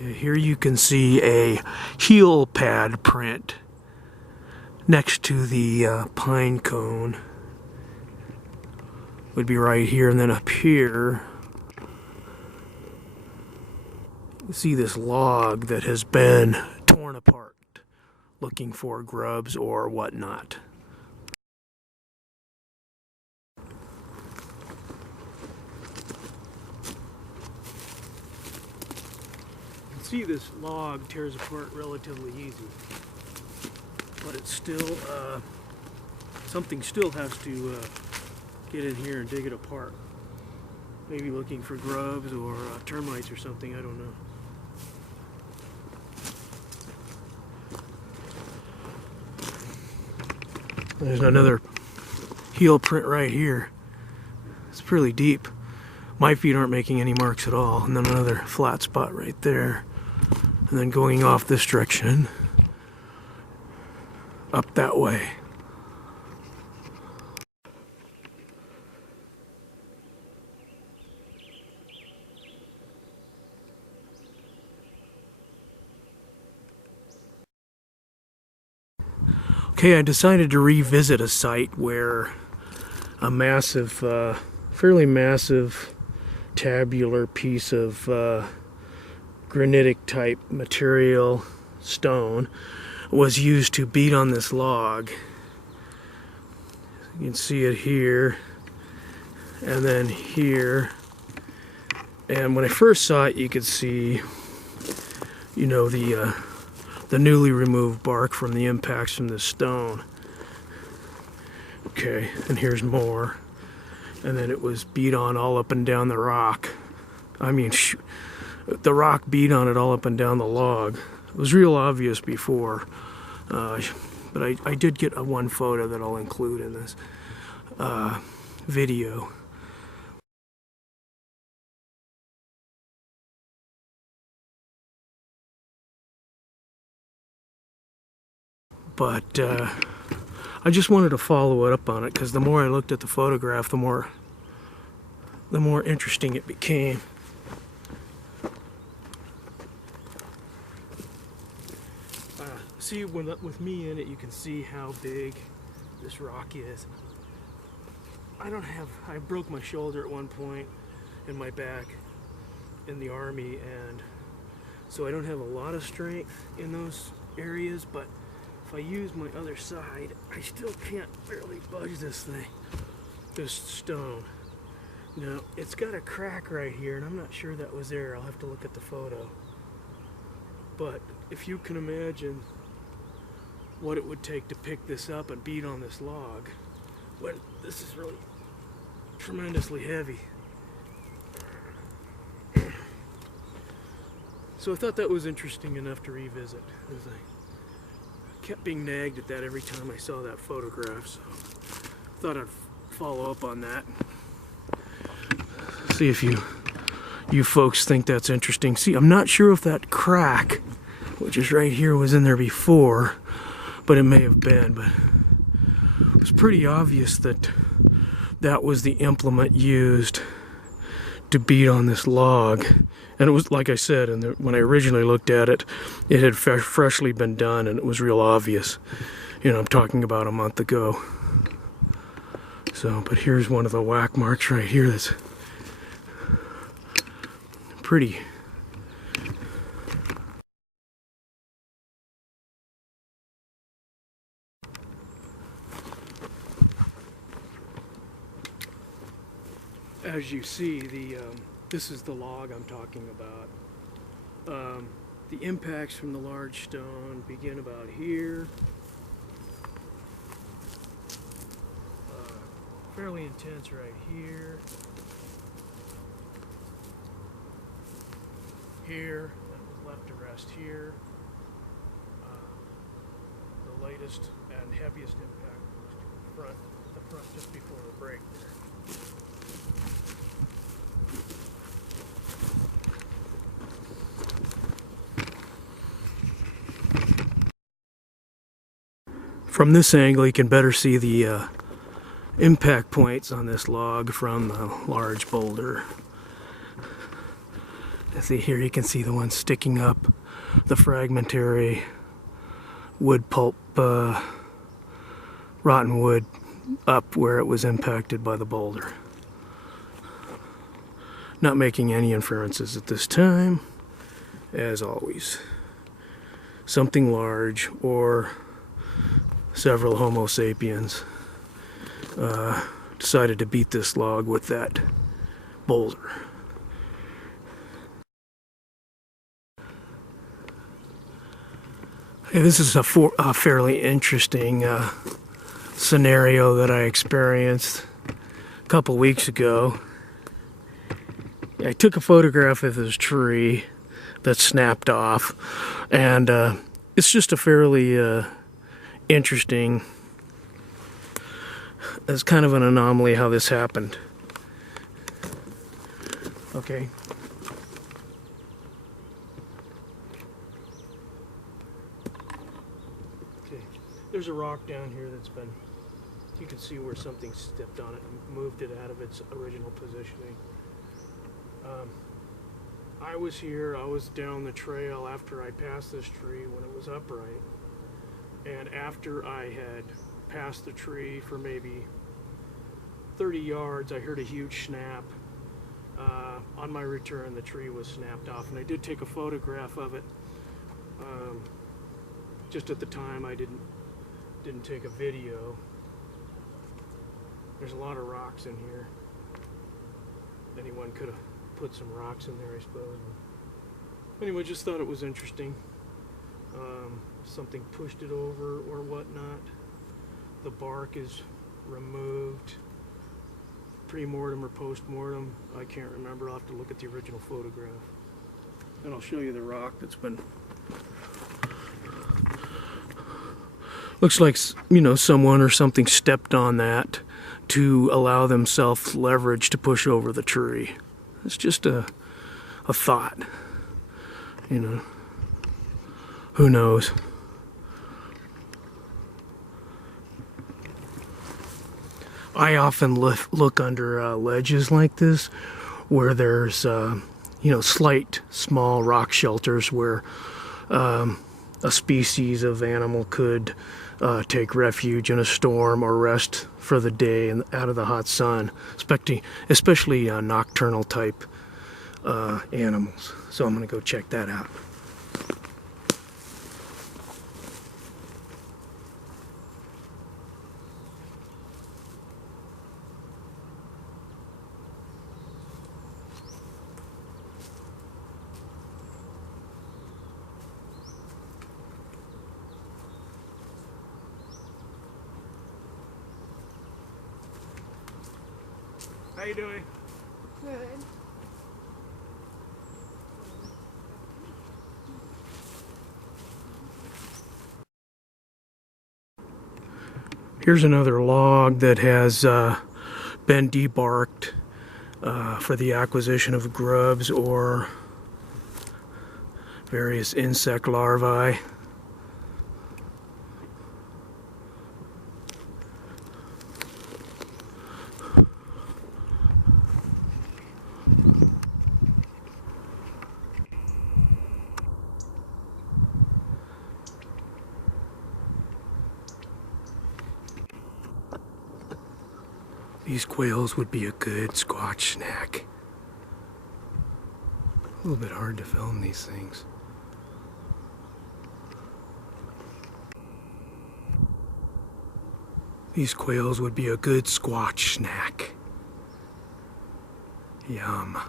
Okay, here you can see a heel pad print next to the pine cone. Would be right here, and then up here you see this log that has been torn apart looking for grubs or whatnot. You can see this log tears apart relatively easy, but it's still something still has to get in here and dig it apart. Maybe looking for grubs or termites or something, I don't know. There's another heel print right here. It's pretty deep. My feet aren't making any marks at all. And then another flat spot right there. And then going off this direction, up that way. Okay, I decided to revisit a site where a massive, fairly massive tabular piece of granitic type material, stone, was used to beat on this log. You can see it here, and then here. And when I first saw it, you could see, you know, the newly removed bark from the impacts from the stone. Okay, and here's more. And then it was beat on all up and down the rock. I mean, the rock beat on it all up and down the log. It was real obvious before, but I did get one photo that I'll include in this video. But I just wanted to follow it up on it, because the more I looked at the photograph, the more interesting it became. See, with me in it, you can see how big this rock is. I broke my shoulder at one point and my back in the Army, and so I don't have a lot of strength in those areas, but if I use my other side, I still can't barely budge this thing, this stone. Now, it's got a crack right here, and I'm not sure that was there. I'll have to look at the photo. But if you can imagine what it would take to pick this up and beat on this log, when this is really tremendously heavy. So I thought that was interesting enough to revisit, as I kept being nagged at that every time I saw that photograph, so I thought I'd follow up on that. See if you folks think that's interesting. See, I'm not sure if that crack, which is right here, was in there before, but it may have been. But it was pretty obvious that that was the implement used to beat on this log. And it was, like I said, when I originally looked at it, it had freshly been done, and it was real obvious. You know, I'm talking about a month ago. So, but here's one of the whack marks right here that's pretty. As you see, this is the log I'm talking about. The impacts from the large stone begin about here. Fairly intense right here. Here, that was left to rest here. The latest and heaviest impact was to the front just before the break there. From this angle, you can better see the impact points on this log from the large boulder. See here, you can see the one sticking up, the fragmentary wood pulp, rotten wood up where it was impacted by the boulder. Not making any inferences at this time, as always. Something large or several Homo sapiens decided to beat this log with that boulder. Okay, this is a fairly interesting scenario that I experienced a couple weeks ago. I took a photograph of this tree that snapped off, and it's just a fairly interesting, it's kind of an anomaly how this happened. Okay. There's a rock down here that's been, you can see where something stepped on it and moved it out of its original positioning. I was here, I was down the trail after I passed this tree when it was upright. And after I had passed the tree for maybe 30 yards, I heard a huge snap. On my return, the tree was snapped off, and I did take a photograph of it. Just at the time, I didn't take a video. There's a lot of rocks in here. Anyone could have put some rocks in there, I suppose. Anyway, just thought it was interesting. Something pushed it over or whatnot. The bark is removed. Pre-mortem or post-mortem, I can't remember. I'll have to look at the original photograph. And I'll show you the rock that's been... Looks like, you know, someone or something stepped on that to allow themselves leverage to push over the tree. It's just a thought, you know. Who knows? I often look under ledges like this where there's, you know, slight, small rock shelters where a species of animal could take refuge in a storm or rest for the day and out of the hot sun, especially nocturnal type animals. So I'm going to go check that out. How you doing? Good. Here's another log that has been debarked for the acquisition of grubs or various insect larvae. These quails would be a good Squatch snack. A little bit hard to film these things. These quails would be a good Squatch snack. Yum.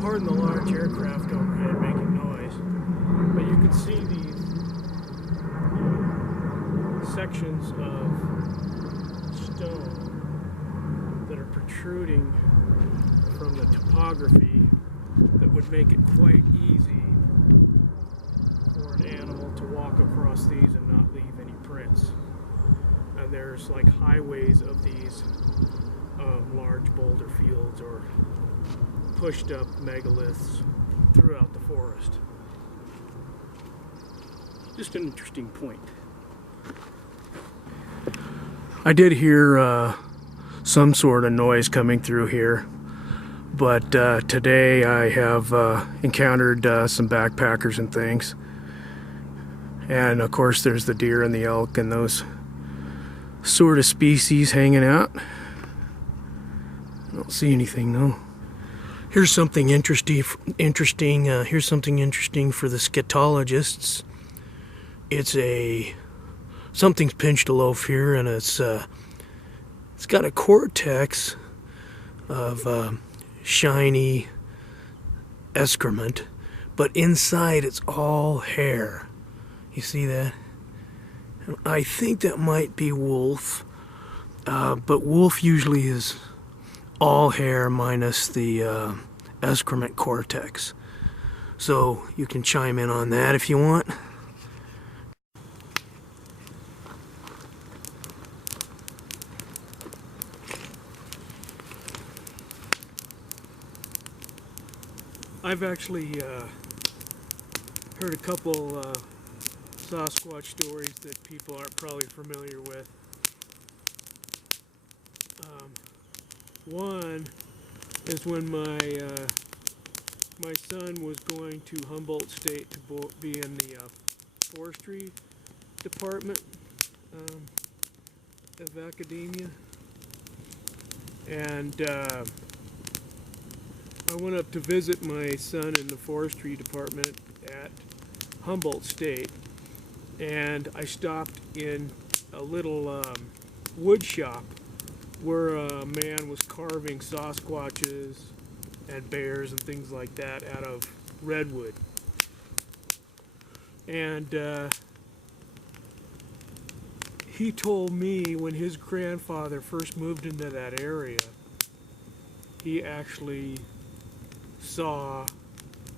Pardon the large aircraft overhead making noise, but you can see these sections of stone that are protruding from the topography that would make it quite easy for an animal to walk across these and not leave any prints. and there's like highways of these large boulder fields or pushed up megaliths throughout the forest. Just an interesting point. I did hear some sort of noise coming through here, but today I have encountered some backpackers and things, and of course there's the deer and the elk and those sort of species hanging out. I don't see anything though. Here's something interesting. Here's something interesting for the scatologists. Something's pinched a loaf here, and it's got a cortex of shiny excrement, but inside it's all hair. You see that? I think that might be wolf, but wolf usually is all hair minus the excrement cortex. So you can chime in on that if you want. I've actually heard a couple Sasquatch stories that people aren't probably familiar with. One is when my son was going to Humboldt State to be in the forestry department of academia, and I went up to visit my son in the forestry department at Humboldt State, and I stopped in a little wood shop where a man was carving Sasquatches and bears and things like that out of redwood. And he told me when his grandfather first moved into that area, he actually saw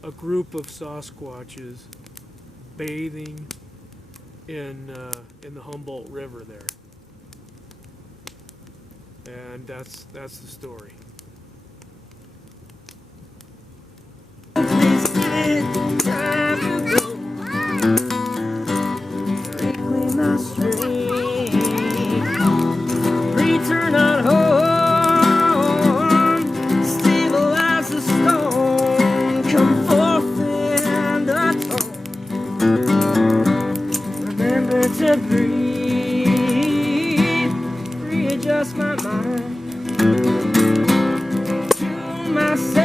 a group of Sasquatches bathing in the Humboldt River there. And that's the story. Return on home, stabilize the stone, come forth and atone. Remember to breathe, readjust my mind to myself.